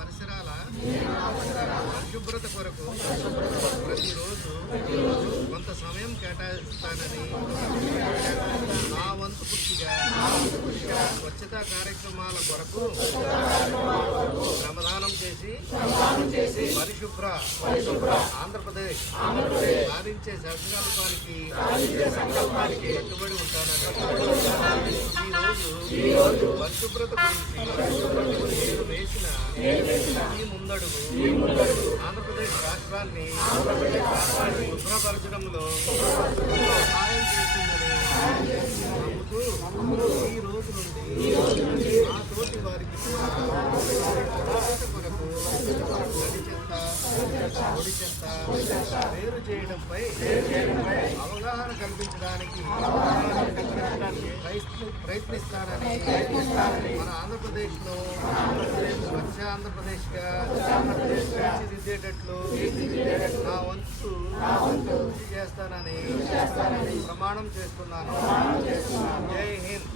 పరిసరాల పరిశుభ్రత కొరకు ప్రతిరోజు కొంత సమయం కేటాయిస్తానని నా వంతు పూర్తిగా స్వచ్ఛతా కార్యక్రమాల కొరకు శ్రమదానం చేసి పరిశుభ్ర ఆంధ్రప్రదేశ్ సాధించే సంకల్పానికి కట్టుబడి ఉంటానని ఈరోజు పరిశుభ్రత గురించి నేను వేసిన ఈ ముందడుగు ఆంధ్రప్రదేశ్ రాష్ట్రాన్ని శుభ్రపరచడంలో సహాయం చేస్తుందని నమ్ముతూ ఈ రోజు నుండి ఆ తోటి వారికి కొరకు తడి చెత్త పొడి చెత్త వేరు చేయడంపై అవగాహన కల్పించడానికి ప్రయత్నిస్తానని మన ఆంధ్రప్రదేశ్లో స్వచ్ఛ ఆంధ్రప్రదేశ్గా తీర్చిదిద్దేటట్లు నా వంతు కృషి చేస్తానని ప్రమాణం చేస్తున్నాను. జై హింద్.